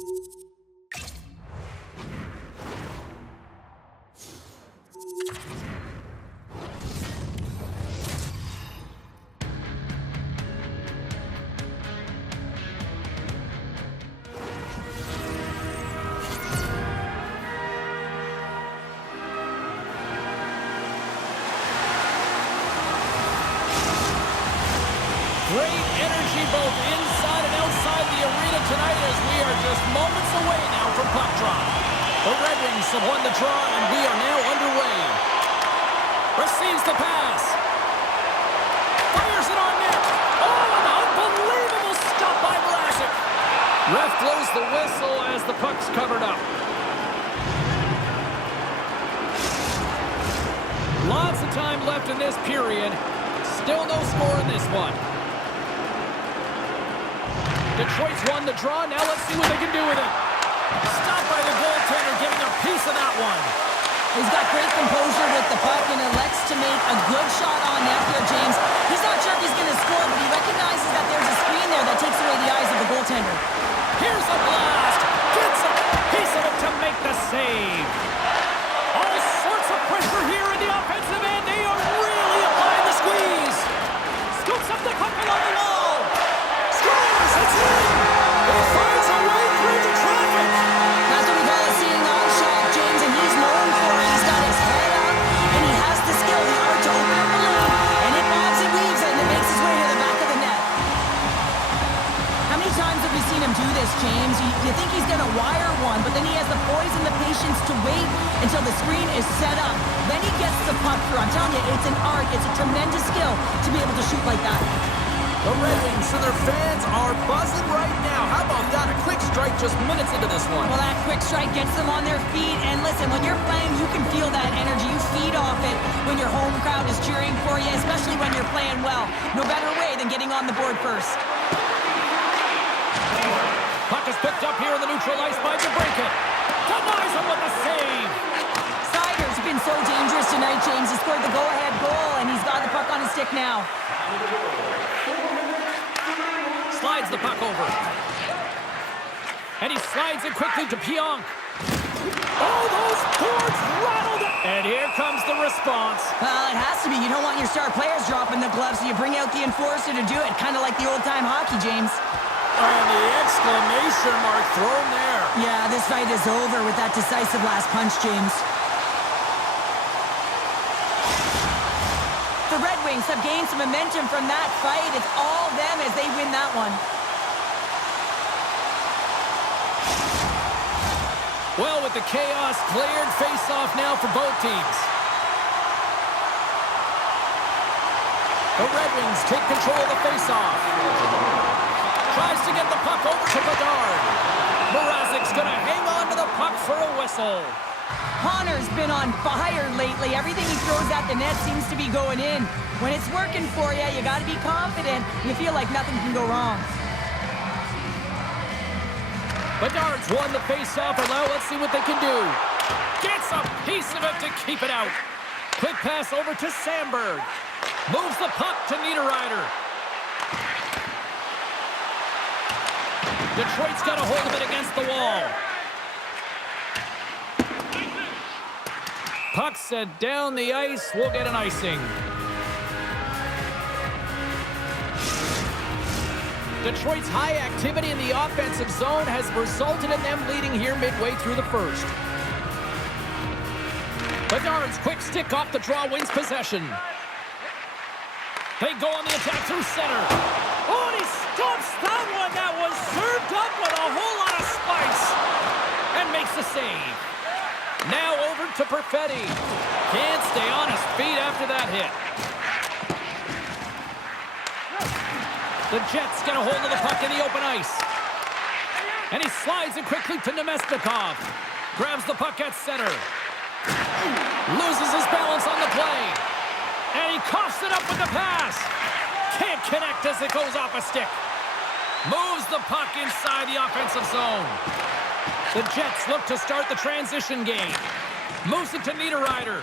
Great energy both inside and outside the arena tonight as we are just moments away now from puck drop. The Red Wings have won the draw and we are now underway. Receives the pass. Fires it on net. Oh, an unbelievable stop by Vlasic. Ref blows the whistle as the puck's covered up. Lots of time left in this period. Still no score in this one. Detroit's won the draw. Now let's see what they can do with it. Stopped by the goaltender, getting a piece of that one. He's got great composure with the puck and elects to make a good shot on net here, James. He's not sure if he's going to score, but he recognizes that there's a screen there that takes away the eyes of the goaltender. Here's a blast. Gets a piece of it to make the save. All sorts of pressure here in the offensive end. They are really applying the squeeze. Scoops up the puck along the wall. Scores! It's in! He finds a way through the traffic! That's what we call a seeing eye shot, James, and he's known for it. He's got his head up, and he has the skill, the art to open up the lane, and it bobs and weaves it, and it makes its way to the back of the net. How many times have we seen him do this, James? You think he's going to wire one, but then he has the poise and the patience to wait until the screen is set up. Then he gets the puck through. I'm telling you, it's an art. It's a tremendous skill to be able to shoot like that. The Red Wings and their fans are buzzing right now. How about that? A quick strike just minutes into this one. Well, that quick strike gets them on their feet. And listen, when you're playing, you can feel that energy. You feed off it when your home crowd is cheering for you, especially when you're playing well. No better way than getting on the board first. Puck is picked up here in the neutral ice by DeBrincat. Denies him with a save. Sider's been so dangerous tonight, James. He scored the go-ahead goal, and he's got the puck on his stick now. Slides the puck over. And he slides it quickly to Pionk. Oh, those boards rattled it. And here comes the response. Well, it has to be. You don't want your star players dropping the gloves, so you bring out the enforcer to do it. Kind of like the old-time hockey, James. And the exclamation mark thrown there. Yeah, this fight is over with that decisive last punch, James. The Red Wings have gained some momentum from that fight. It's all them as they win that one. Well, with the chaos cleared, face-off now for both teams. The Red Wings take control of the face-off. Tries to get the puck over to Bedard. Mrazek's going to hang on to the puck for a whistle. Connor's been on fire lately. Everything he throws at the net seems to be going in. When it's working for you, you got to be confident. You feel like nothing can go wrong. Bedard's won the face-off, and now let's see what they can do. Gets a piece of it to keep it out. Quick pass over to Sandberg. Moves the puck to Niederreiter. Detroit's got a hold of it against the wall. Puck sent down the ice. We'll get an icing. Detroit's high activity in the offensive zone has resulted in them leading here midway through the first. Bedard's quick stick off the draw wins possession. They go on the attack through center. Oh, and he stumps that one. That was served up with a whole lot of spice. And makes the save. Now over to Perfetti. Can't stay on his feet after that hit. The Jets get a hold of the puck in the open ice. And he slides it quickly to Nemesnikov. Grabs the puck at center. Loses his balance on the play. And he coughs it up with the pass. Can't connect as it goes off a stick. Moves the puck inside the offensive zone. The Jets look to start the transition game. Moves it to Niederreiter.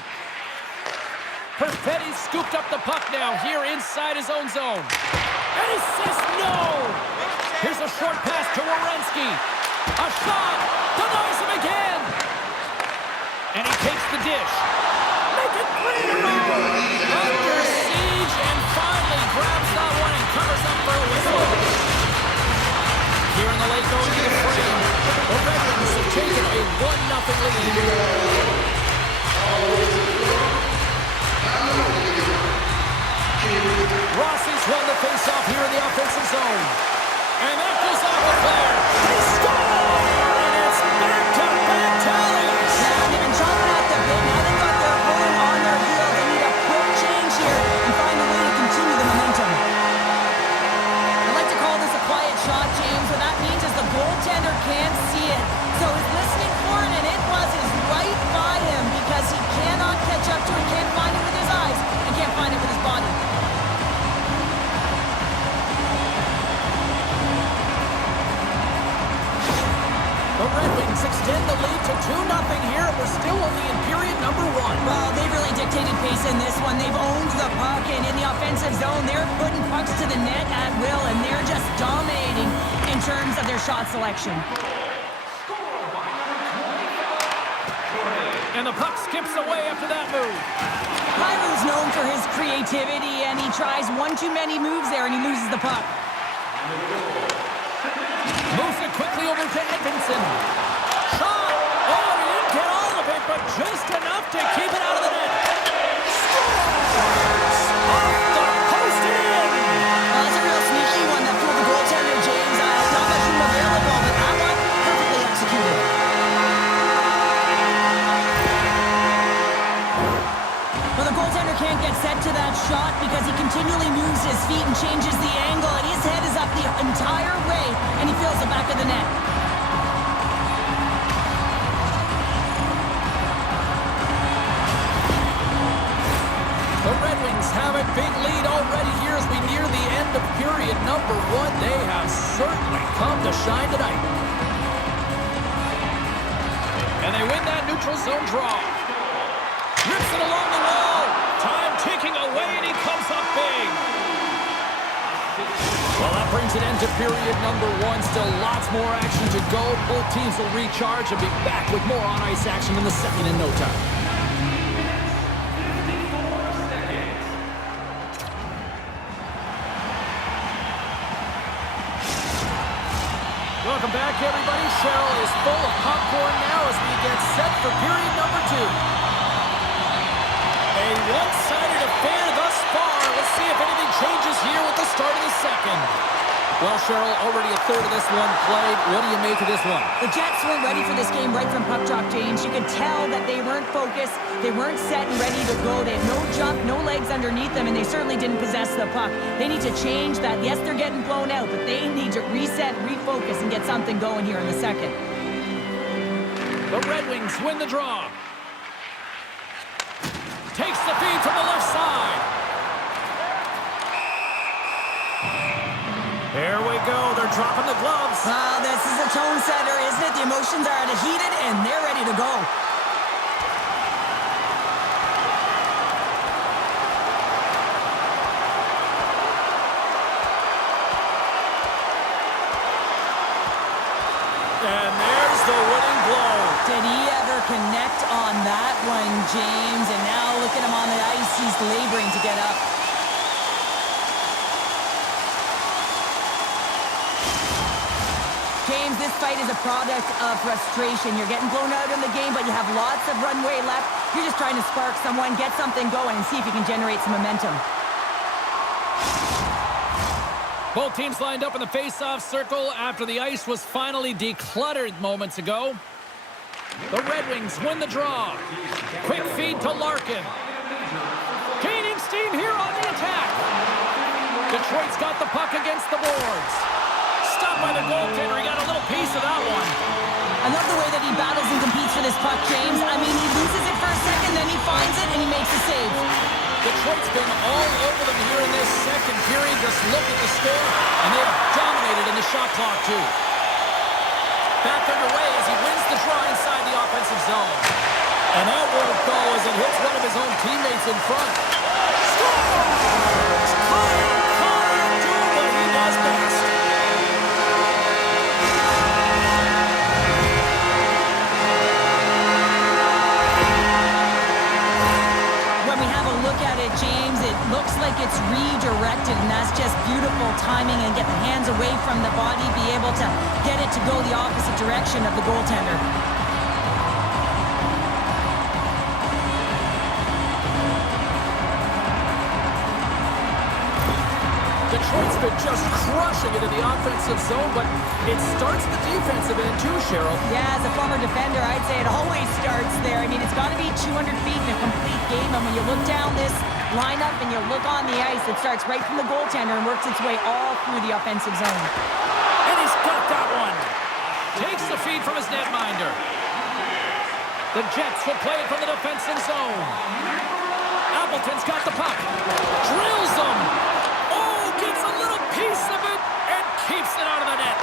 Perfetti scooped up the puck now here inside his own zone. And he says no! Here's a short pass to Werenski. A shot! Denies him again! And he takes the dish. Make it 3-0! Under siege and finally grabs that one and covers up for a whistle. Here in the late going to the frame, the Red Wings have taken a 1-0 lead. Rossi's won the faceoff here in the offensive zone. And that goes off the player. They score! And it's back-to-back tallies! Now they've been chomping at the bit. Now they've got their opponent on their heels. They need a quick change here and find a way to continue the momentum. I like to call this a quiet shot, James. What that means is the goaltender can't see it. So he's listening for it, and it is right by him because he cannot catch up to it, can't find it with his eyes, and can't find it with his body. The Red Wings extend the lead to 2-0 here, and we're still only in period number 1. Well, they've really dictated pace in this one. They've owned the puck, and in the offensive zone, they're putting pucks to the net at will, and they're just dominating in terms of their shot selection. And the puck skips away after that move. Hyru's known for his creativity, and he tries one too many moves there, and he loses the puck. Moves it quickly over to Edmondson. Shot! Oh, he didn't get all of it, but just enough to keep it out of the net. Scores! Off the post and in! Well, that's a real sneaky one that fooled the goaltender, James. Not much room available, but that one perfectly executed. Well, the goaltender can't get set to that shot because he continually moves his feet and changes the angle, and his head is up the entire way, and he feels the back of the net. The Red Wings have a big lead already here as we near the end of period number 1. They have certainly come to shine tonight. And they win that neutral zone draw. Rips it along the wall. Time ticking away, and he comes up big. Well, that brings an end to period number 1. Still lots more action to go. Both teams will recharge and be back with more on-ice action in the second in no time. Welcome back, everybody. Cheryl is full of popcorn now as we get set for period number 2. A one-sided affair thus far. Let's see if anything changes here with the start of the second. Well, Cheryl, already a third of this one played. What do you make of this one? The Jets weren't ready for this game right from puck drop, James. You could tell that they weren't focused, they weren't set and ready to go. They had no jump, no legs underneath them, and they certainly didn't possess the puck. They need to change that. Yes, they're getting blown out, but they need to reset, refocus, and get something going here in the second. The Red Wings win the draw. Takes the feed from the left side. There we go. They're dropping the gloves. Well, this is a tone setter, isn't it? The emotions are heated, and they're ready to go. And there's the winning blow. Did he ever connect on that one, James? And now look at him on the ice. He's laboring to get up. James, this fight is a product of frustration. You're getting blown out in the game, but you have lots of runway left. You're just trying to spark someone, get something going, and see if you can generate some momentum. Both teams lined up in the face-off circle after the ice was finally decluttered moments ago. The Red Wings win the draw. Quick feed to Larkin. Gaining steam here on the attack. Detroit's got the puck against the boards. Stopped by the goaltender. He got a little piece of that one. I love the way that he battles and competes for this puck, James. I mean, he loses it for a second, then he finds it, and he makes a save. Detroit's been all over them here in this second period. Just look at the score, and they have dominated in the shot clock, too. Back underway as he wins the draw inside the offensive zone. And that won't go as it hits one of his own teammates in front. Scores! Kyle doing what he does best. like it's redirected, and that's just beautiful timing, and get the hands away from the body, be able to get it to go the opposite direction of the goaltender. Detroit's been just crushing it in the offensive zone, but it starts the defensive end too, Cheryl. Yeah, as a former defender, I'd say it always starts there. I mean, it's got to be 200 feet in a complete game, and when you look down this lineup and you look on the ice, it starts right from the goaltender and works its way all through the offensive zone. And he's got that one. Takes the feed from his netminder. The Jets will play it from the defensive zone. Appleton's got the puck. Drills him. Gets a little piece of it and keeps it out of the net.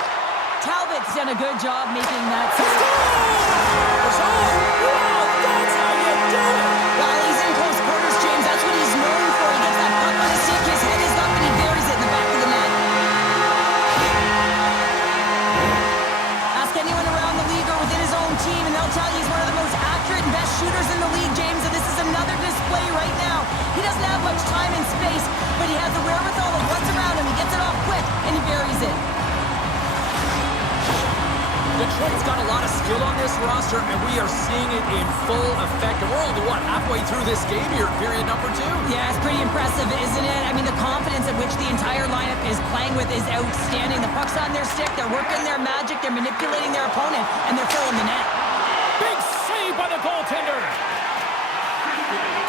Talbot's done a good job making that save. Scores! Oh, that's how you do it! While he's in close quarters, James, that's what he's known for. He gets that puck on his stick, his head is up, and he buries it in the back of the net. Ask anyone around the league or within his own team, and they'll tell you he's one of the most accurate and best shooters in the league, James, and this is another display right now. He doesn't have much time and space, but he has the wherewithal of what's around him. He gets it off quick, and he buries it. Detroit's got a lot of skill on this roster, and we are seeing it in full effect. And we're only, halfway through this game here, period number 2? Yeah, it's pretty impressive, isn't it? I mean, the confidence at which the entire lineup is playing with is outstanding. The puck's on their stick, they're working their magic, they're manipulating their opponent, and they're filling the net. Big save by the goaltender.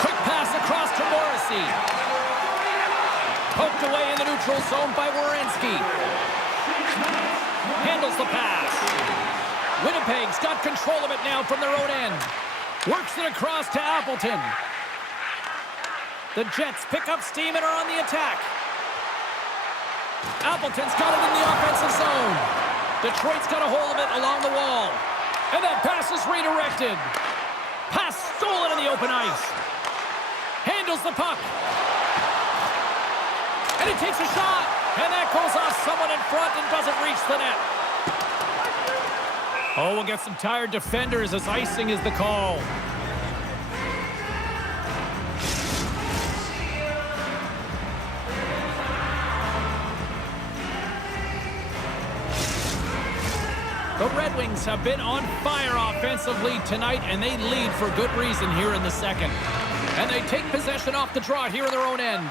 Quick pass across to Morrissey. Poked away in the neutral zone by Werenski. Handles the pass. Winnipeg's got control of it now from their own end. Works it across to Appleton. The Jets pick up steam and are on the attack. Appleton's got it in the offensive zone. Detroit's got a hold of it along the wall. And that pass is redirected. Pass stolen in the open ice. Handles the puck. And he takes a shot. And that goes off someone in front and doesn't reach the net. Oh, we'll get some tired defenders as icing is the call. The Red Wings have been on fire offensively tonight, and they lead for good reason here in the second. And they take possession off the draw here in their own end.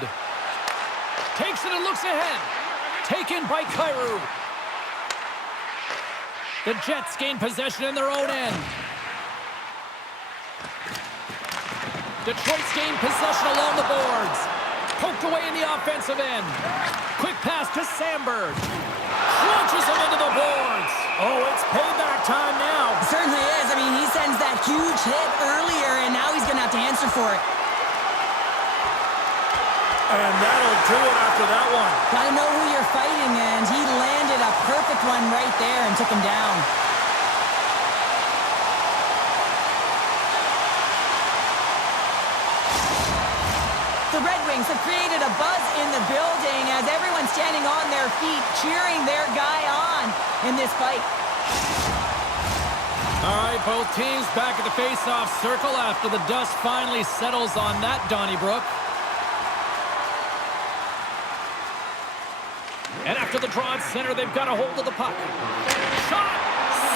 Takes it and looks ahead. Taken by Kyrou. The Jets gain possession in their own end. Detroit's gained possession along the boards. Poked away in the offensive end. Quick pass to Sandberg. Launches him into the boards. Oh, it's payback time now. It certainly is. I mean, he sends that huge hit earlier, and now he's going to have to answer for it. And that'll do it after that one. Got to know who you're fighting, and he landed a perfect one right there and took him down. The Red Wings have created a buzz in the building as everyone's standing on their feet, cheering their guy on in this fight. All right, both teams back at the face-off circle after the dust finally settles on that Donnybrook. And after the draw at center, they've got a hold of the puck. Shot!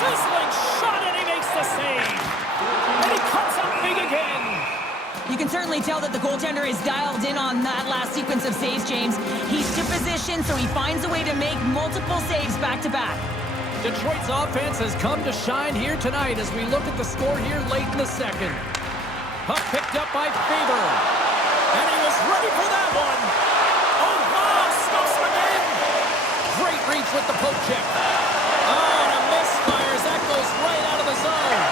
Sizzling shot, and he makes the save. And he comes up big again. You can certainly tell that the goaltender is dialed in on that last sequence of saves, James. He's to position, so he finds a way to make multiple saves back-to-back. Detroit's offense has come to shine here tonight as we look at the score here late in the second. Puck picked up by Faber. And he was ready for that one. Oh, wow, stuffs him in. Great reach with the poke check. Oh, and a misfire as that goes right out of the zone.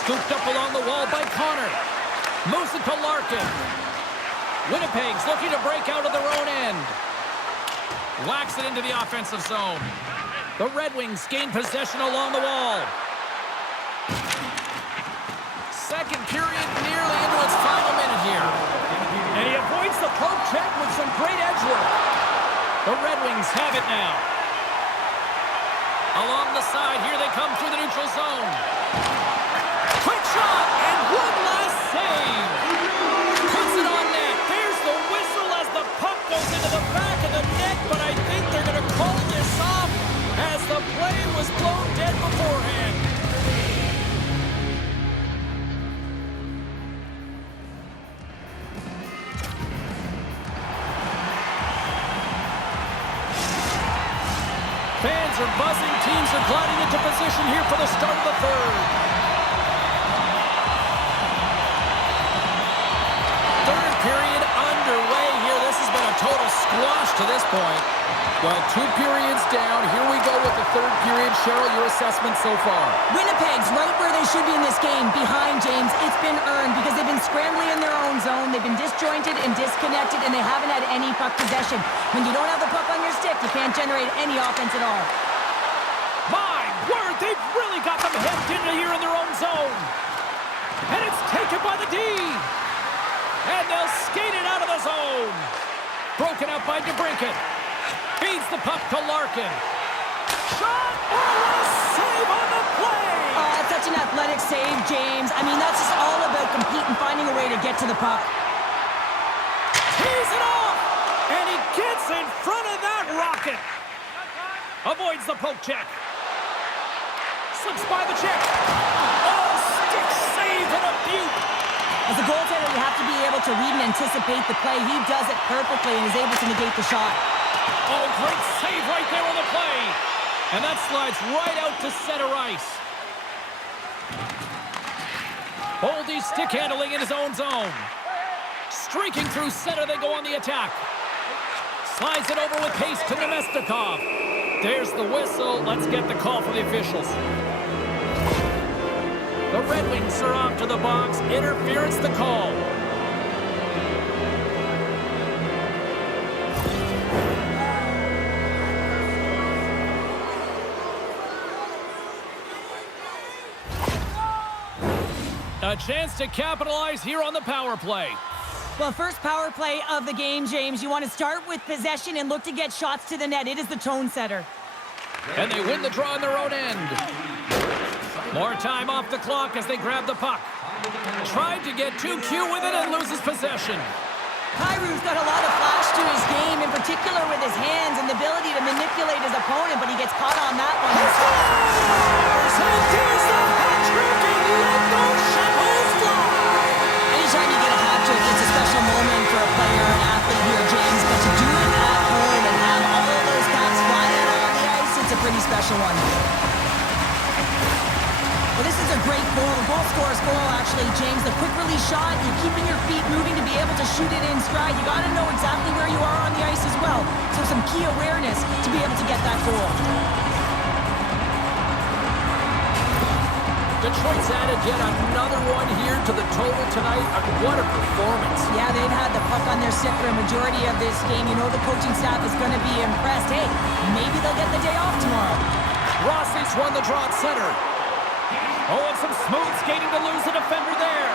Scooped up along the wall by Connor. Moves it to Larkin. Winnipeg's looking to break out of their own end. Whacks it into the offensive zone. The Red Wings gain possession along the wall. Second period nearly into its final minute here. And he avoids the poke check with some great edge work. The Red Wings have it now. Along the side, here they come through the neutral zone. Quick shot, and one last save. Puts it on net. teams are gliding into position here for the start of the third. Third period underway here. This has been a total squash to this point. Well, 2 periods down. Here we go with the third period. Cheryl, your assessment so far? Winnipeg's right where they should be in this game. Behind, James. It's been earned because they've been scrambling in their own zone. They've been disjointed and disconnected, and they haven't had any puck possession. When you don't have the puck on your stick, you can't generate any offense at all. My word, they've really got them hemmed in here in their own zone. And it's taken by the D. And they'll skate it out of the zone. Broken out by DeBrincat. Feeds the puck to Larkin. Shot! Oh, what a save on the play! Oh, that's such an athletic save, James. I mean, that's just all about competing, finding a way to get to the puck. Tees it off! And he gets in front of that rocket. Avoids the poke check. Slips by the check. Oh, stick save and a beaut. As a goaltender, you have to be able to read and anticipate the play. He does it perfectly and is able to negate the shot. Oh, great save right there on the play. And that slides right out to center ice. Boldy stick handling in his own zone. Streaking through center, they go on the attack. Slides it over with pace to Nemestikov. There's the whistle. Let's get the call from the officials. The Red Wings are off to the box. Interference the call. A chance to capitalize here on the power play. Well, first power play of the game, James. You want to start with possession and look to get shots to the net. It is the tone setter. And they win the draw on their own end. More time off the clock as they grab the puck. Tried to get too cute with it and loses possession. Kyrie's got a lot of flash to his game, in particular with his hands and the ability to manipulate his opponent, but he gets caught on that one. He scores! And there's the hat trick, and let those shackles fly! Anytime you get a hat trick, it's a special moment for a player or an athlete here, James, but to do it at home and have all of those cats flying out on the ice, it's a pretty special one. Well, this is a great goal. The goal scorer's goal, actually, James. The quick release shot, you're keeping your feet moving to be able to shoot it in stride. You got to know exactly where you are on the ice as well. So some key awareness to be able to get that goal. Detroit's added yet another one here to the total tonight. What a performance. Yeah, they've had the puck on their stick for a majority of this game. You know the coaching staff is going to be impressed. Hey, maybe they'll get the day off tomorrow. Rossi's won the draw at center. Oh, and some smooth skating to lose the defender there.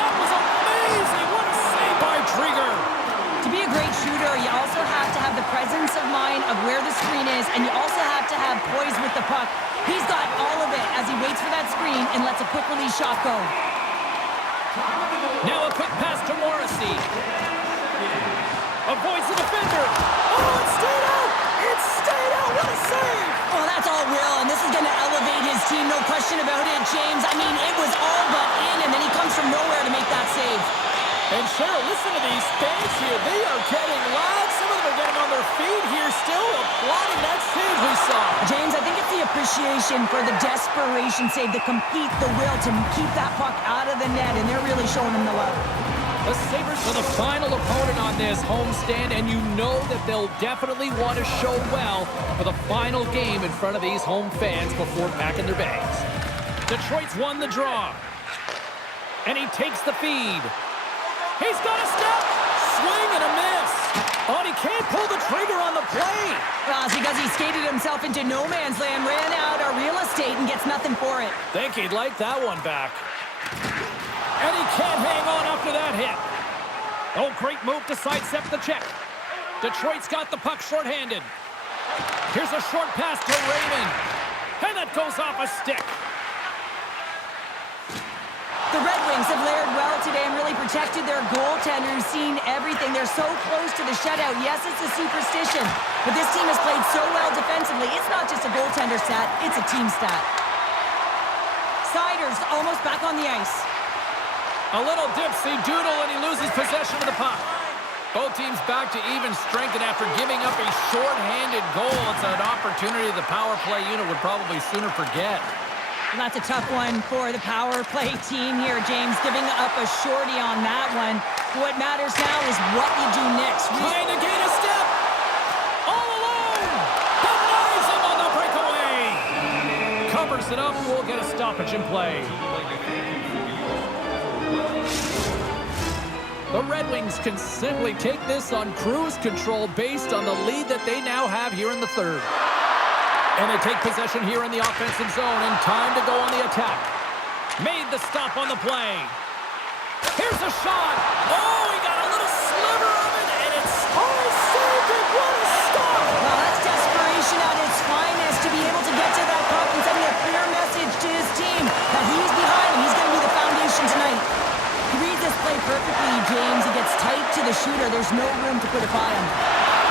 That was amazing. What a save by Trigger. To be a great shooter, you also have to have the presence of mind of where the screen is, and you also have to have poise with the puck. He's got all of it as he waits for that screen and lets a quick release shot go. Now a quick pass to Morrissey. Avoids the defender. Oh, it stayed out. It stayed out. What a save. Oh, that's all Will, and this is going to elevate his team, no question about it, James. I mean, it was all but in, and then he comes from nowhere to make that save. And Cheryl, listen to these fans here. They are getting loud. Some of them are getting on their feet here, still applauding that save we saw. James, I think it's the appreciation for the desperation save, the compete, the will to keep that puck out of the net, and they're really showing him the love. The Sabres are the final opponent on this homestand, and you know that they'll definitely want to show well for the final game in front of these home fans before packing their bags. Detroit's won the draw. And he takes the feed. He's got a step. Swing and a miss. Oh, and he can't pull the trigger on the play. Well, it's because he skated himself into no man's land, ran out of real estate, and gets nothing for it. Think he'd like that one back. And he can't hang on after that hit. Oh, great move to sidestep the check. Detroit's got the puck shorthanded. Here's a short pass to Raymond. And that goes off a stick. The Red Wings have layered well today and really protected their goaltender, who's seen everything. They're so close to the shutout. Yes, it's a superstition, but this team has played so well defensively. It's not just a goaltender stat, it's a team stat. Siders almost back on the ice. A little dipsy doodle, and he loses possession of the puck. Both teams back to even strength, and after giving up a short-handed goal, it's an opportunity the power play unit would probably sooner forget. And that's a tough one for the power play team here, James, giving up a shorty on that one. What matters now is what you do next. Trying to gain a step. All alone. Denies him on the breakaway. Covers it up. We'll get a stoppage in play. The Red Wings can simply take this on cruise control based on the lead that they now have here in the third. And they take possession here in the offensive zone, and time to go on the attack. Made the stop on the play. Here's a shot. Oh, he got a little sliver of it, and it's... Oh, he saved it. What a stop. Well, that's desperation at its finest to be able to get to that puck and sending a clear message to his team that he's behind him. He's going to be the foundation tonight. He reads this play perfectly, James. He gets tight to the shooter. There's no room to put it by him.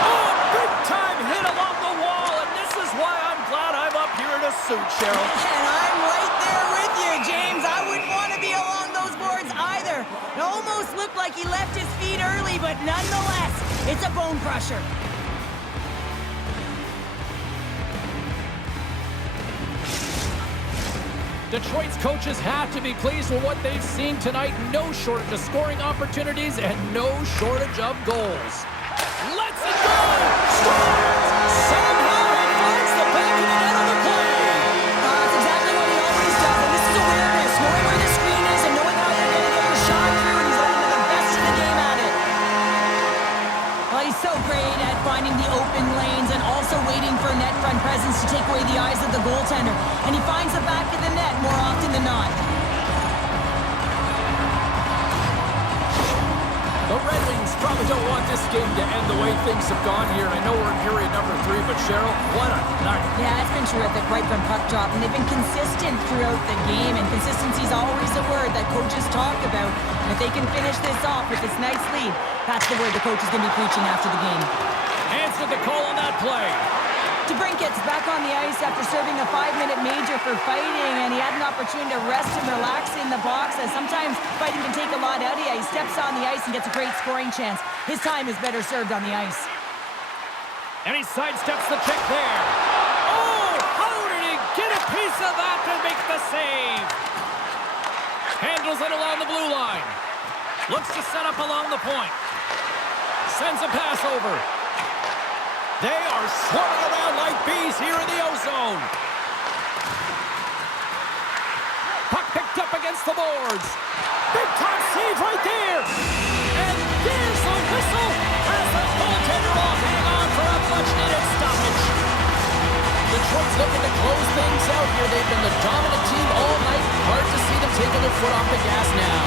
Oh, big-time hit along the wall, and this is why I'm glad I'm up here in a suit, Cheryl. And I'm right there with you, James. I wouldn't want to be along those boards either. It almost looked like he left his feet early, but nonetheless, it's a bone crusher. Detroit's coaches have to be pleased with what they've seen tonight. No shortage of scoring opportunities and no shortage of goals. Let's it go! Somehow he finds the back of the net on the play. That's exactly what he always does. And this is awareness, knowing where the screen is and knowing how you're going to get your shot through. And he's one of the best in the game at it. Well, he's so great at finding the open lanes and also waiting for net front presence to take away the eyes of the goaltender. And he finds the back of the net more often than not. The Red Wings probably don't want this game to end the way things have gone here. I know we're in period number 3, but Cheryl, what a night. Yeah, it's been terrific right from puck drop, and they've been consistent throughout the game, and consistency is always a word that coaches talk about. And if they can finish this off with this nice lead, that's the word the coach is going to be preaching after the game. Answered the call on that play. DeBrincat's back on the ice after serving a 5-minute major for fighting, and he had an opportunity to rest and relax in the box, as sometimes fighting can take a lot out of you. He steps on the ice and gets a great scoring chance. His time is better served on the ice. And he sidesteps the check there. Oh, how did he get a piece of that to make the save? Handles it along the blue line. Looks to set up along the point. Sends a pass over. They are swarming around like bees here in the O-zone. Puck picked up against the boards. Big-time save right there. And there's the whistle as the goaltender will hang on for a much-needed stoppage. Detroit's looking to close things out here. They've been the dominant team all night. Hard to see them taking their foot off the gas now.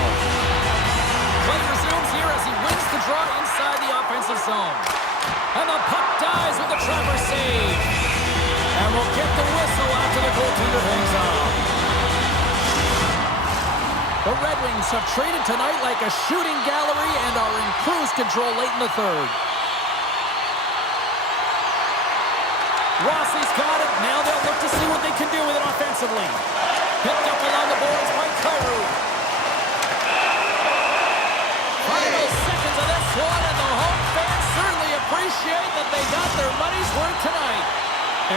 Play resumes here as he wins the draw inside the offensive zone. And the puck dies with the trapper save. And we'll get the whistle after the goaltender hangs on. The Red Wings have traded tonight like a shooting gallery and are in cruise control late in the third. Rossi's got it. Now they'll look to see what they can do with it offensively. Picked up along the boards by Kyrou. Final seconds of this one, and the home fans certainly appreciate that they got their money's worth tonight.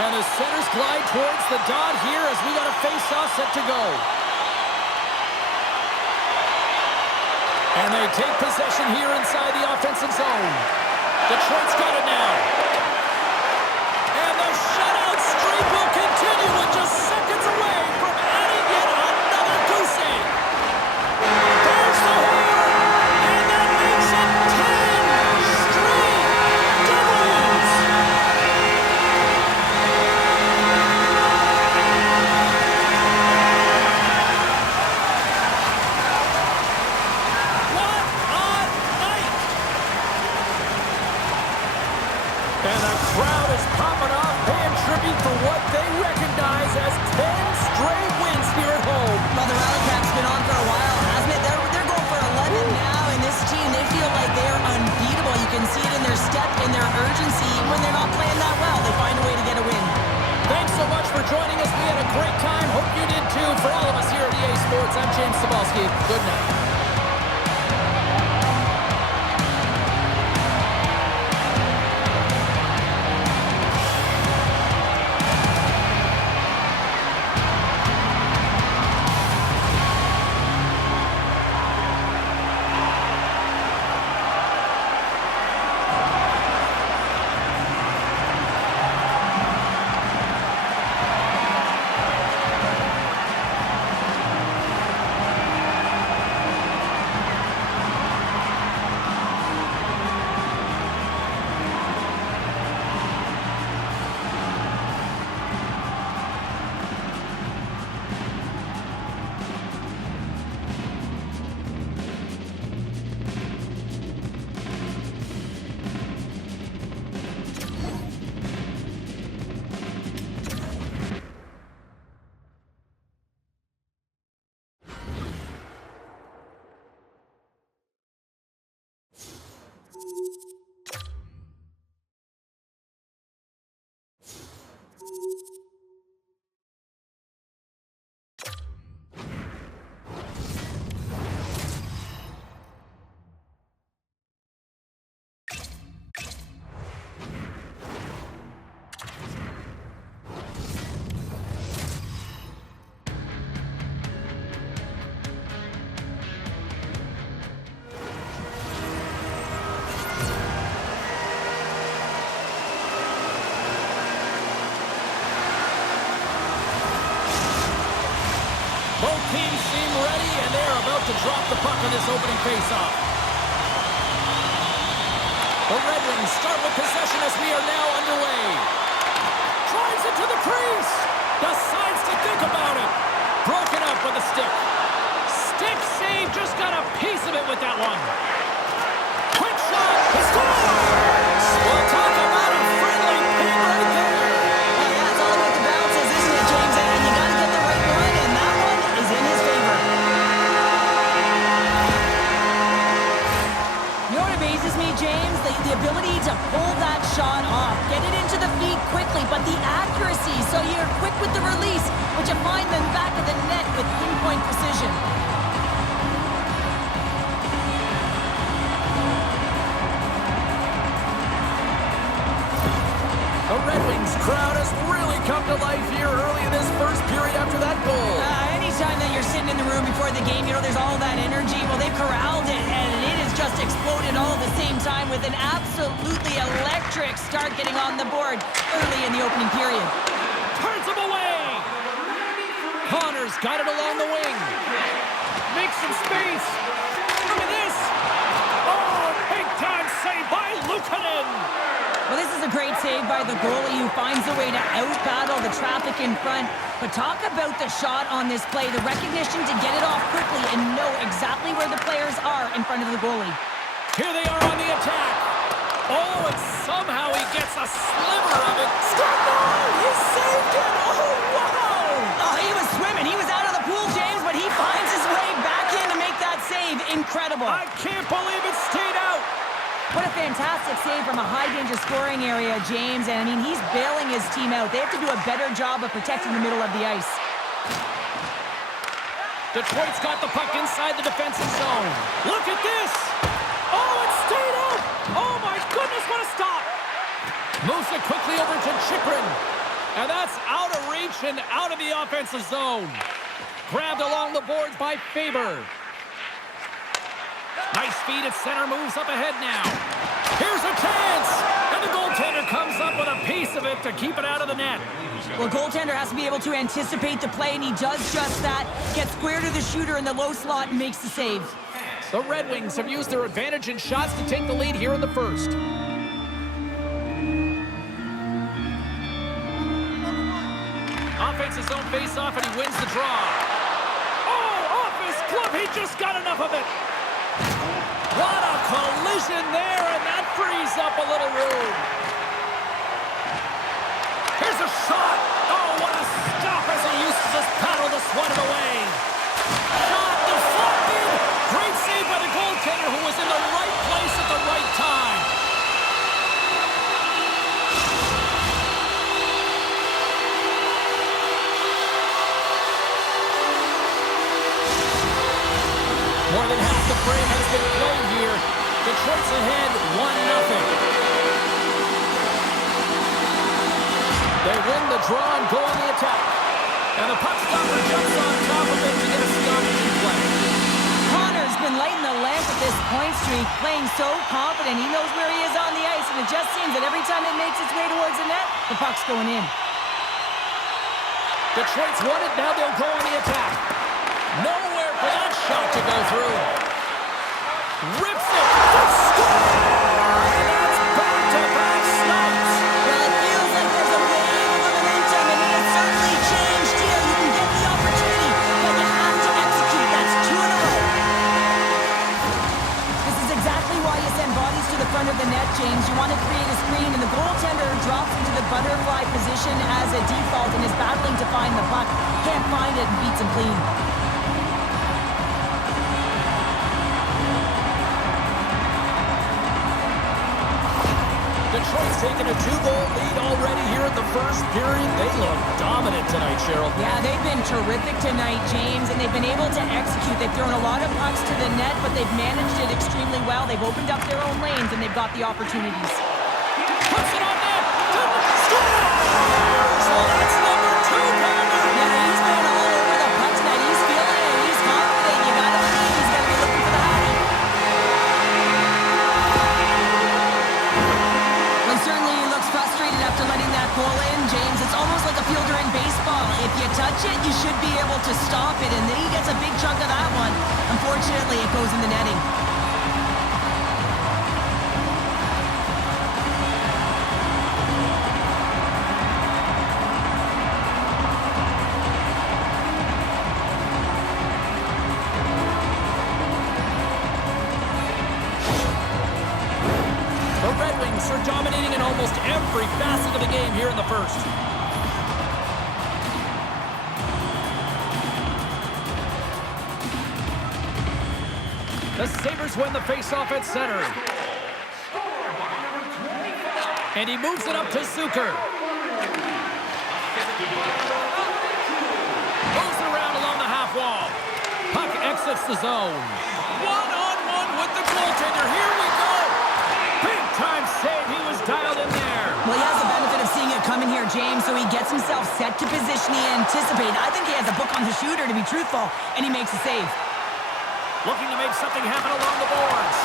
And the centers glide towards the dot here as we got a face-off set to go. And they take possession here inside the offensive zone. Detroit's got it now. And the shutout streak will continue with just seconds away from adding yet another goose egg. There's the horn, and that makes it 10 straight doubles. What a night! And the crowd is popping off, paying tribute for what they recognize as 10 straight wins here at home. Well, the rally cap's been on for a while, hasn't it? They're going for 11 now, and this team, they feel like they're unbeatable. You can see it in their step, in their urgency. Even when they're not playing that well, they find a way to get a win. Thanks so much for joining us. We had a great time. Hope you did too. For all of us here at EA Sports, I'm James Cybulski. Good night. Both teams seem ready, and they're about to drop the puck on this opening faceoff. The Red Wings start with possession as we are now underway. Drives it to the crease. Decides to think about it. Broken up with a stick. Stick save, just got a piece of it with that one. Quick shot, he scores! We'll talk about a friendly pin right there. Oh, yeah, it's all about the bounces, isn't it, James? And you got to get the right one, and that one is in his favor. You know what amazes me, James? The ability to pull that shot off, get it into the feet quickly, but the accuracy, so you're quick with the release, but you find the back of the net with pinpoint precision. The Red Wings crowd has really come to life here early in this first period after that goal. Anytime that you're sitting in the room before the game, you know, there's all that energy. Well, they've corralled it, and it has just exploded all at the same time with an absolutely electric start getting on the board early in the opening period. Turns him away. Connor's got it along the wing. Makes some space. Look at this. Oh, big-time save by Luukkonen. Well, this is a great save by the goalie who finds a way to out-battle the traffic in front. But talk about the shot on this play, the recognition to get it off quickly and know exactly where the players are in front of the goalie. Here they are on the attack. Oh, and somehow he gets a sliver of it. Scott, he saved it. Oh, wow. Oh, he was swimming. He was out of the pool, James, but he finds his way back in to make that save. Incredible. I can't believe it stayed out. What a fantastic save from a high-danger scoring area, James. And, I mean, he's bailing his team out. They have to do a better job of protecting the middle of the ice. Detroit's got the puck inside the defensive zone. Look at this. Oh, it stayed out. Oh, my goodness, what a stop. Moves it quickly over to Chychrun. And that's out of reach and out of the offensive zone. Grabbed along the boards by Faber. Nice feed at center, moves up ahead now. Here's a chance! And the goaltender comes up with a piece of it to keep it out of the net. Well, goaltender has to be able to anticipate the play, and he does just that. Gets square to the shooter in the low slot and makes the save. The Red Wings have used their advantage in shots to take the lead here in the first. Offensive zone face-off, and he wins the draw. Oh, off his glove! He just got enough of it! What a collision there, and that frees up a little room. Here's a shot. Oh, what a stop as he uses his paddle to swat it away. Shot deflected. Great save by the goaltender who was in the right place at the right time. More than half the frame has been played here. Detroit's ahead 1-0. They win the draw and go on the attack. And the puck stopper jumps on top of it to get a stoppage play. Connor's been lighting the lamp with this point streak, playing so confident. He knows where he is on the ice, and it just seems that every time it makes its way towards the net, the puck's going in. Detroit's won it, now they'll go on the attack. Nowhere for that shot to go through. Rips it. They score! And that's back-to-back stops. Well, it feels like there's a wave of momentum, and it has certainly changed here. You can get the opportunity, but you have to execute. That's 2 in a row. This is exactly why you send bodies to the front of the net, James. You want to create a screen, and the goaltender drops into the butterfly position as a default and is battling to find the puck. Can't find it and beats him clean. Detroit's taken a 2-goal lead already here in the first period. They look dominant tonight, Cheryl. Yeah, they've been terrific tonight, James, and they've been able to execute. They've thrown a lot of pucks to the net, but they've managed it extremely well. They've opened up their own lanes, and they've got the opportunities. Puts it on net. Scores! So that's number 2, Palmer. Yeah, he's been all over the puck tonight. He's feeling it. He's confident. You gotta believe he's gonna be looking for the hattie. Well, certainly he looks frustrated after letting that goal in, James. It's almost like a fielder in baseball. If you touch it, you should be able to stop it. and he gets a big chunk of that one. Unfortunately, it goes in the netting. The Red Wings are dominating in almost every facet of the game here in the first. The Sabres win the faceoff at center. And he moves it up to Zucker. Moves it around along the half wall. Puck exits the zone. One-on-one with the goaltender. Here we go. Big time save. He was dialed in there. Well, he has the benefit of seeing it coming here, James, so he gets himself set to position he anticipated. I think he has a book on the shooter, to be truthful, and he makes a save. Looking to make something happen along the boards.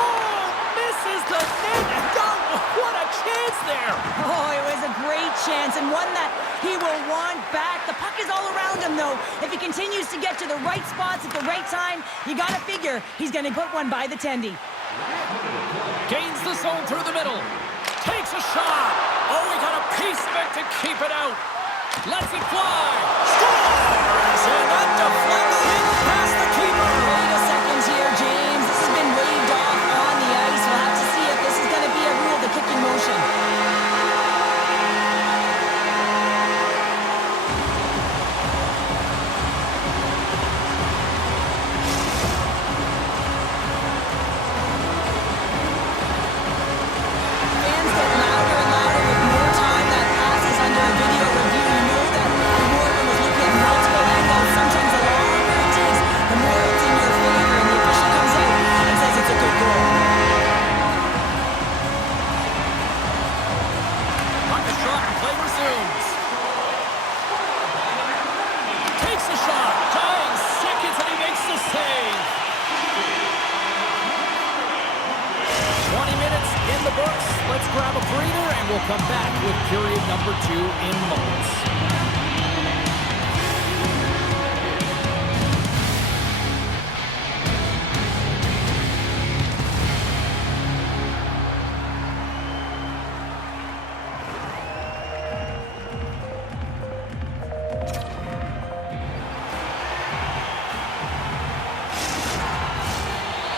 Oh, misses the net. Oh, what a chance there. Oh, it was a great chance and one that he will want back. The puck is all around him, though. If he continues to get to the right spots at the right time, you got to figure he's going to put one by the tendy. Gains the zone through the middle. Takes a shot. Oh, he got a piece of it to keep it out. Lets it fly. Scores! And that deflects it past the keeper. Wait a second here, James. This has been waved off on the ice. We'll have to see if this is going to be a rule, the kicking motion. Fans get louder and louder with more time that passes under a video review. You know that Morgan was looking at multiple angles. Sometimes the longer it takes, the more it's in your favor, and the official comes out and says it's a good goal. Puck is shot and play resumes. Takes a shot. Dying seconds and he makes the save. 20 minutes in the books. Let's grab a breather and we'll come back with period number 2 in moments.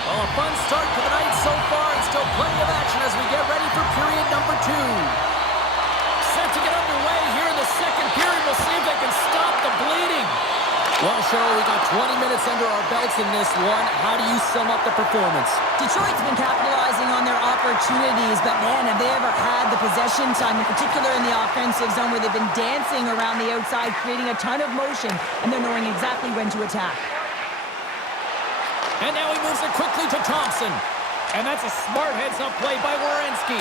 Well, a fun start to the night so far, and still plenty of action as we get ready for period number 2. Set to get underway here in the second period. We'll see if they can stop the bleeding. Well, Cheryl, we got 20 minutes under our belts in this one. How do you sum up the performance? Detroit's been capitalizing on their opportunities, but man, have they ever had the possession time, in particular in the offensive zone, where they've been dancing around the outside, creating a ton of motion, and they're knowing exactly when to attack. And now he moves it quickly to Thompson. And that's a smart heads-up play by Werenski.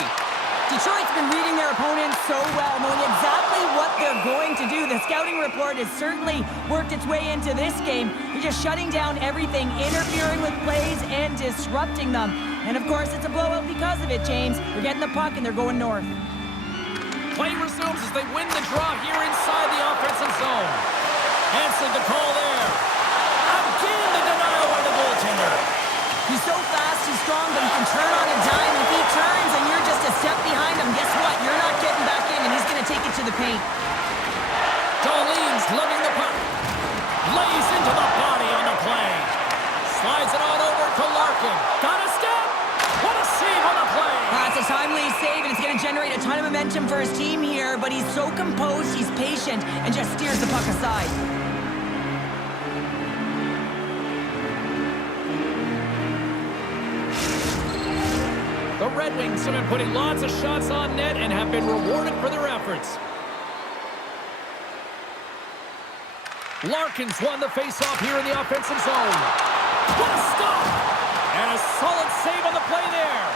Detroit's been reading their opponents so well, knowing exactly what they're going to do. The scouting report has certainly worked its way into this game. They're just shutting down everything, interfering with plays, and disrupting them. And of course, it's a blowout because of it, James. They're getting the puck and they're going north. Play resumes as they win the draw here inside the offensive zone. Answered the call there. Again, the denial by the goaltender. He's so fast, he's strong, but he can turn on a dime. If he turns and you're just a step behind him, guess what? You're not getting back in, and he's going to take it to the paint. Darlene's lugging the puck. Lays into the body on the play. Slides it on over to Larkin. Got a step. What a save on the play. It's a timely save, and it's going to generate a ton of momentum for his team here, but he's so composed, he's patient, and just steers the puck aside. The Red Wings have been putting lots of shots on net and have been rewarded for their efforts. Larkin's won the faceoff here in the offensive zone. What a stop! And a solid save on the play there.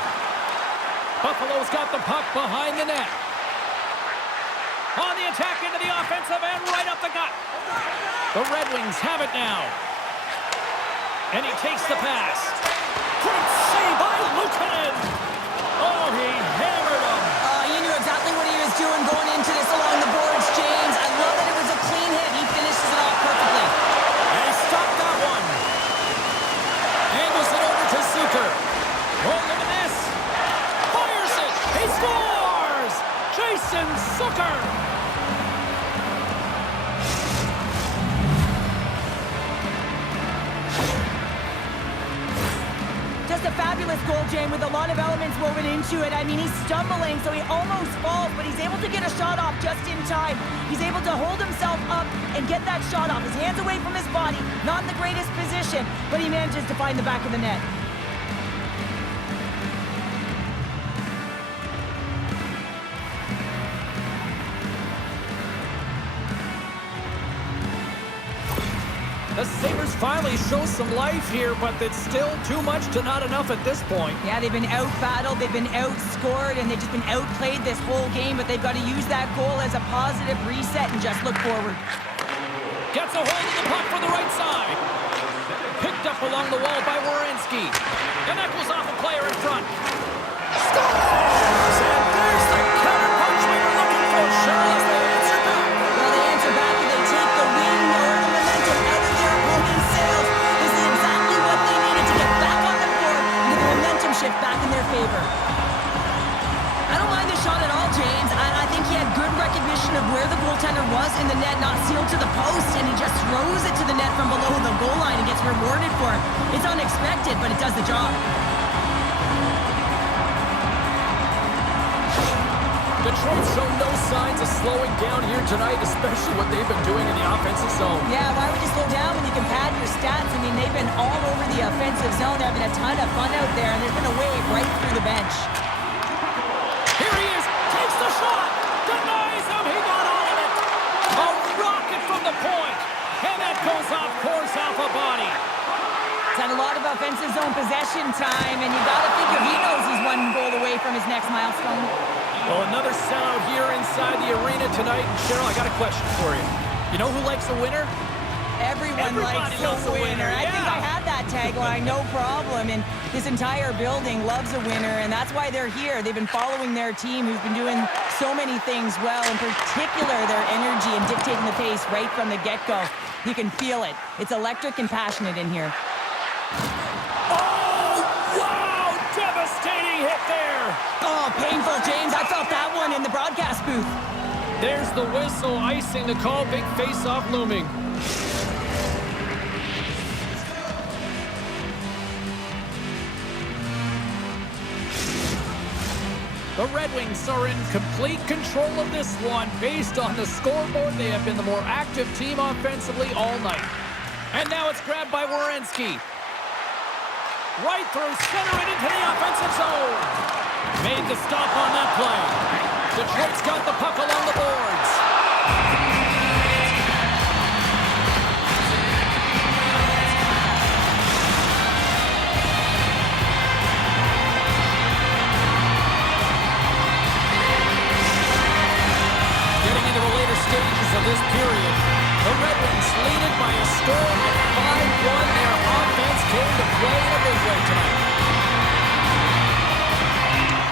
Buffalo's got the puck behind the net. On the attack into the offensive end, right up the gut. The Red Wings have it now. And he takes the pass. Great save by Luukkonen. Oh, he hammered him. He knew exactly what he was doing going into this along the boards, James. I love that it was a clean hit. He finishes it off perfectly. And just a fabulous goal, Jane, with a lot of elements woven into it. I mean, he's stumbling, so he almost falls, but he's able to get a shot off just in time. He's able to hold himself up and get that shot off. His hands away from his body, not in the greatest position, but he manages to find the back of the net. The Sabres finally show some life here, but it's still too much to not enough at this point. Yeah, they've been out-battled, they've been outscored, and they've just been outplayed this whole game, but they've got to use that goal as a positive reset and just look forward. Gets a hold of the puck from the right side. Picked up along the wall by Werenski. And that goes off a player in front. Scores! And there's the counter-punch we were looking for. Charlotte, they answer back. Well, they answer back and they take the wind or the momentum out of their opponent's sails. This is exactly what they needed to get back on the board and get the momentum shift back in their favor. I don't mind the shot at all, James. I think he had good recognition of where the goaltender was in the net, not sealed to the post, and he just throws it to the net from below the goal line and gets rewarded for it. It's unexpected, but it does the job. Detroit show no signs of slowing down here tonight, especially what they've been doing in the offensive zone. Yeah, why would you slow down when you can pad your stats? I mean, they've been all over the offensive zone. They're having a ton of fun out there, and there's been a wave right through the bench. Here he is, takes the shot, denies him, he got all of it. A rocket from the point, and that goes off course off a body. He's had a lot of offensive zone possession time, and you gotta figure he knows he's one goal away from his next milestone. Well, another sellout here inside the arena tonight. And Cheryl, I got a question for you. You know who likes a winner? Everybody likes a winner. Yeah. I think I had that tagline, no problem. And this entire building loves a winner, and that's why they're here. They've been following their team, who's been doing so many things well, in particular their energy and dictating the pace right from the get-go. You can feel it. It's electric and passionate in here. Oh, wow! Devastating hit there! Oh, painful, James. I felt that one in the broadcast booth. There's the whistle, icing the call, big face-off looming. The Red Wings are in complete control of this one. Based on the scoreboard, they have been the more active team offensively all night. And now it's grabbed by Werenski. Right through center and into the offensive zone. Made the stop on that play. Detroit's got the puck along the boards. Getting into the later stages of this period, the Red Wings lead it by a score of 5-1. Their offense came to play in a big way tonight.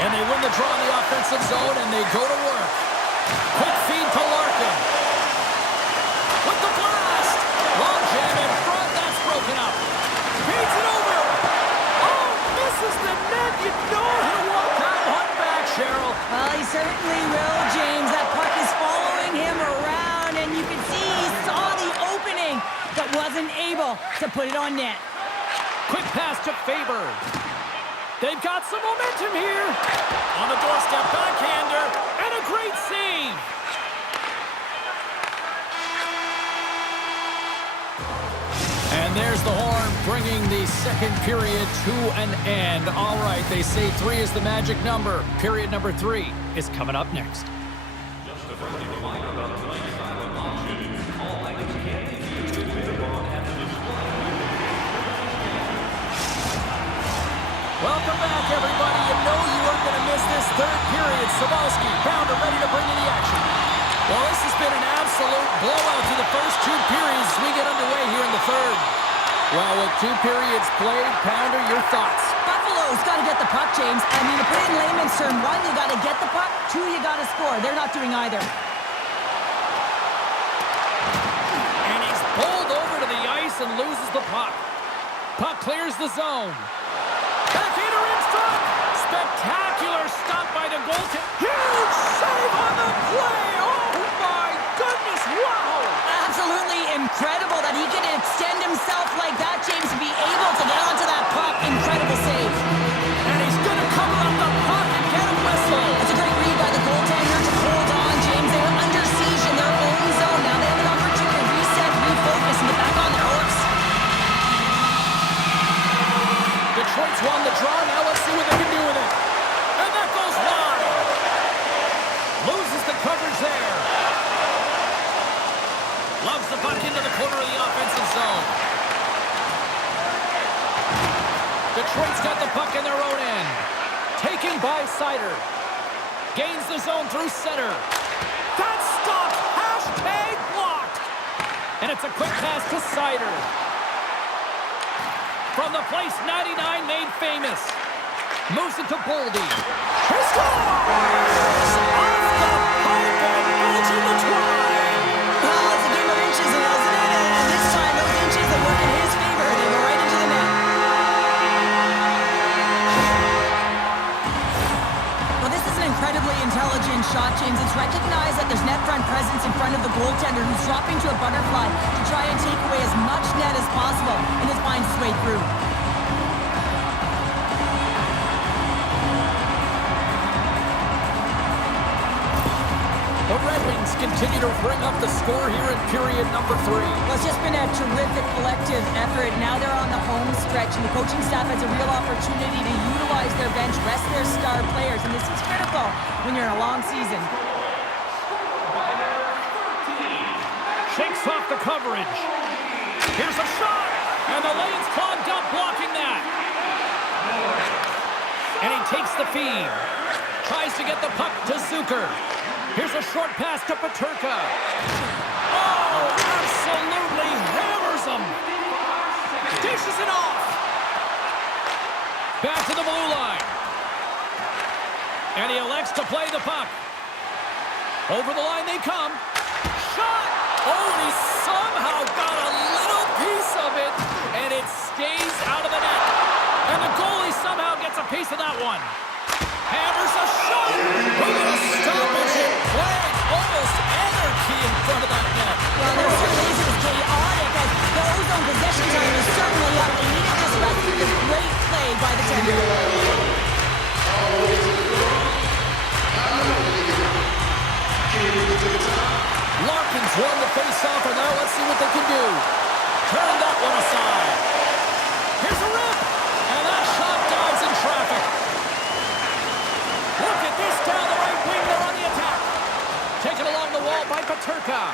And they win the draw in the offensive zone, and they go to work. Quick feed to Larkin. With the blast. Long jam in front. That's broken up. Feeds it over. Oh, misses the net. You know he'll walk that one back, Cheryl. Well, he certainly will, James. That puck is following him around, and you can see he saw the opening, but wasn't able to put it on net. Quick pass to Faber. They've got some momentum here. On the doorstep, backhander, and a great save. And there's the horn, bringing the second period to an end. All right, they say 3 is the magic number. Period number 3 is coming up next. Welcome back, everybody. You know you weren't going to miss this third period. Sabalski, Pounder, ready to bring in the action. Well, this has been an absolute blowout through the first 2 periods as we get underway here in the third. Well, with 2 periods played, Pounder, your thoughts? Buffalo's got to get the puck, James. I mean, to put it in layman's term, 1, you got to get the puck. 2, you got to score. They're not doing either. And he's pulled over to the ice and loses the puck. Puck clears the zone. Backhander in front. Spectacular stop by the goaltender. Huge save on the play. Oh, my goodness. Wow. Absolutely incredible that he could extend himself like that, James, to be able to get onto that puck. Incredible save. Detroit's got the puck in their own end. Taking by Sider. Gains the zone through center. That's stopped. Hashtag blocked. And it's a quick pass to Sider. From the place 99 made famous. Moves it to Boldy. He scores! Off the pipe and into the twine. Well, it's a game of inches, isn't it? And this time, those inches, they work in his favor. They go right into the net. Well, this is an incredibly intelligent shot, James. It's recognized that there's net front presence in front of the goaltender who's dropping to a butterfly to try and take away as much net as possible, and it finds its way through. The Red Wings continue to bring up the score here in period number 3. Well, it's just been a terrific collective effort. Now they're on the home stretch, and the coaching staff has a real opportunity to utilize their bench, rest their star players, and this is critical when you're in a long season. Shakes off the coverage. Here's a shot, and the lane's clogged up blocking that. And he takes the feed. Tries to get the puck to Zucker. Here's a short pass to Peterka. Oh, absolutely hammers him. Dishes it off. Back to the blue line. And he elects to play the puck. Over the line they come. Shot. Oh, and he somehow got a little piece of it, and it stays out of the net. And the goalie somehow gets a piece of that one. Hammers a shot. We're going to stop it and play almost anarchy in front of that net. Well, there certainly is. It was chaotic as the ozone possession time was certainly up. They needed this rest with this great play by the tender. Larkin's won the face-off, and now let's see what they can do. Turn that one aside. Here's a rip, and that shot dives in traffic. Look at this down the right wing. They're on the attack. Taken along the wall by Peterka.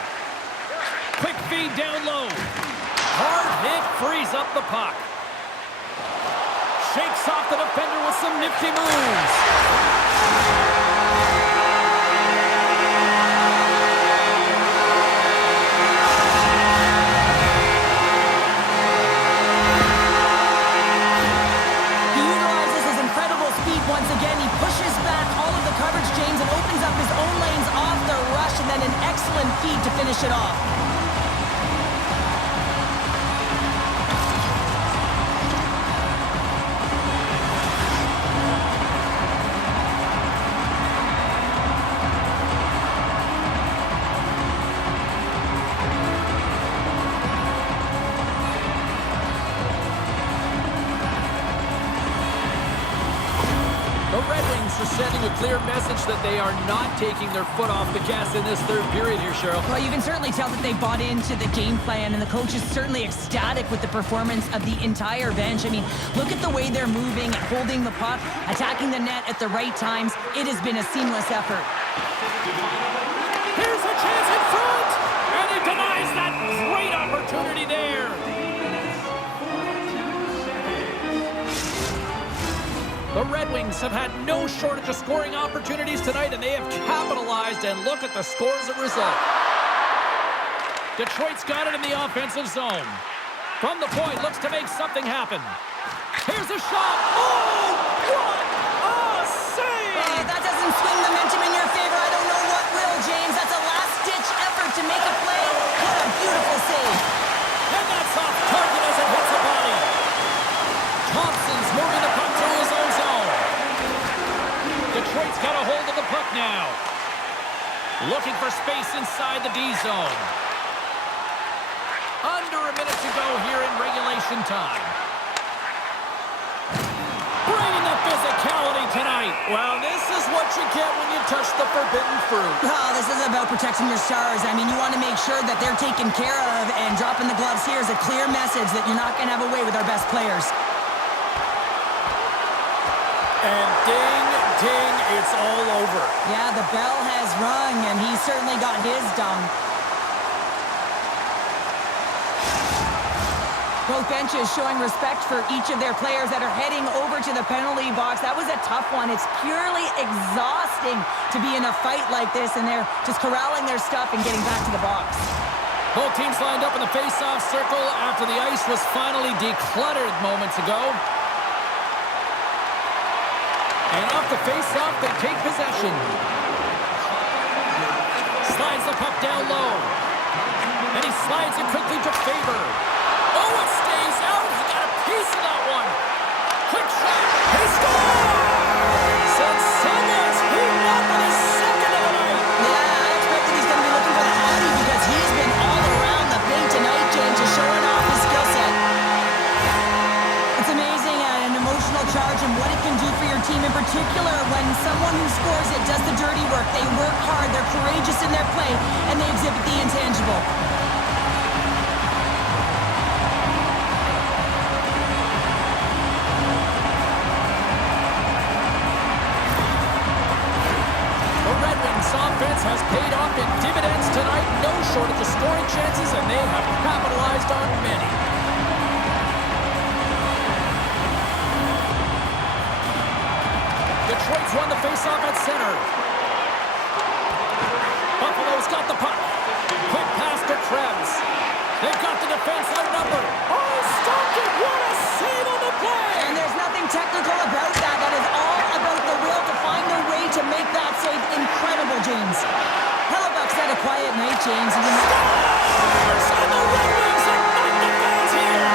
Quick feed down low. Hard hit frees up the puck. Shakes off the defender with some nifty moves. Once again, he pushes back all of the coverage, James, and opens up his own lanes off the rush, and then an excellent feed to finish it off. Are sending a clear message that they are not taking their foot off the gas in this third period here, Cheryl. Well, you can certainly tell that they bought into the game plan, and the coach is certainly ecstatic with the performance of the entire bench. I mean, look at the way they're moving, holding the puck, attacking the net at the right times. It has been a seamless effort. Here's a chance in front, and he denies that great opportunity there. The Red Wings have had no shortage of scoring opportunities tonight, and they have capitalized, and look at the score as a result. Detroit's got it in the offensive zone. From the point, looks to make something happen. Here's a shot. Oh, what a save! That doesn't swing the momentum in your favor. I don't know what will, James. That's a last-ditch effort to make a play. What a beautiful save. And that's off target as it hits the body. Thompson's moving the puck through his own zone. Detroit's got a hold of the puck now. Looking for space inside the D zone. Under a minute to go here in regulation time. Bringing the physicality tonight. Well, this is what you get when you touch the forbidden fruit. Oh, this is about protecting your stars. I mean, you want to make sure that they're taken care of, and dropping the gloves here is a clear message that you're not going to have a way with our best players. And ding, ding, it's all over. Yeah, the bell has rung, and he certainly got his done. Both benches showing respect for each of their players that are heading over to the penalty box. That was a tough one. It's purely exhausting to be in a fight like this, and they're just corralling their stuff and getting back to the box. Both teams lined up in the face-off circle after the ice was finally decluttered moments ago. And off the face-off, they take possession. Slides the puck down low. And he slides it quickly to Faber. Oh, it stays out. He got a piece of that one. Quick shot. He scores! And someone's heating up with his second of the night. Yeah, I expect that he's going to be looking for the Audi because he's been all around the paint tonight, James, just showing off his skill set. It's amazing an emotional charge and what it can do for your team, in particular when someone who scores it does the dirty work. They work hard, they're courageous in their play, and they exhibit the intangible. Offense has paid off in dividends tonight. No shortage of scoring chances, and they have capitalized on many. Detroit's won the faceoff at center. Buffalo's got the puck. Quick pass to Krebs. They've got the defense outnumbered. Oh, stopped it! What a save on the play! And there's nothing technical about that. That is all about the will to find a way to make that save incredible, James. Hellebuck's had a quiet night, James. And Scores! And the Red Wings ignite the fans here!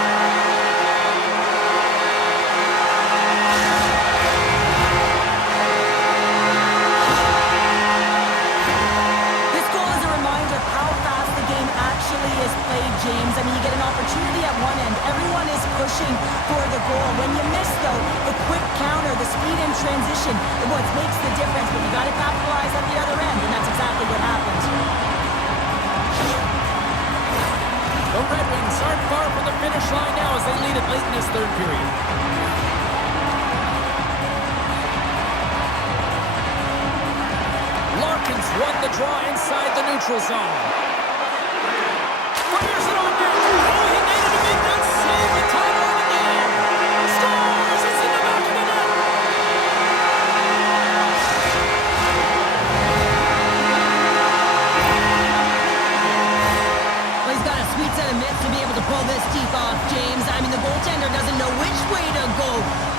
This goal is a reminder of how fast the game actually is played, James. I mean, you get an opportunity at one end. Everyone is pushing for the goal. When you miss, though, the quick counter, the speed in transition, what makes the difference. But you got to capitalize at the other end, and that's exactly what happened. The Red Wings aren't far from the finish line now as they lead it late in this third period. Larkins won the draw inside the neutral zone. Fires it on net. Oh, he needed to make that save. The time on again. Scores! It's in the back of the net. Well, he's got a sweet set of mitts to be able to pull this deep off, James. I mean, the goaltender doesn't know which way to go.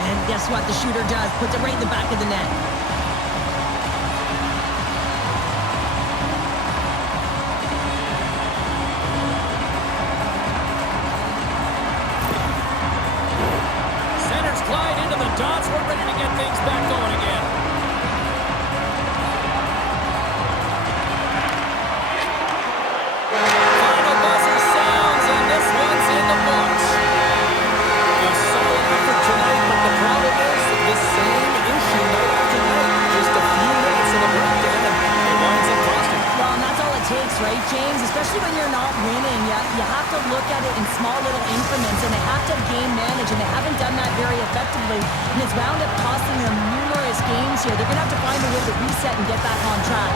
And guess what? The shooter does. Puts it right in the back of the net. Glide into the dots. We're ready to get things back going again. Final buzzer sounds, and this one's in the books. A solid effort tonight, but the problem is the same issue night after night. Just a few minutes of a breakdown, and it winds up costing. Well, and that's all it takes, right, James? Especially when you're not winning. You have to look at it in small little increments, and they have to game manage, and they haven't done that very effectively. And it's wound up costing them numerous games here. They're going to have to find a way to reset and get back on track.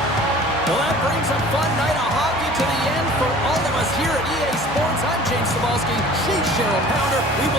Well, that brings a fun night of hockey to the end for all of us here at EA Sports. I'm James Cebulski. She's Cheryl Pounder. We will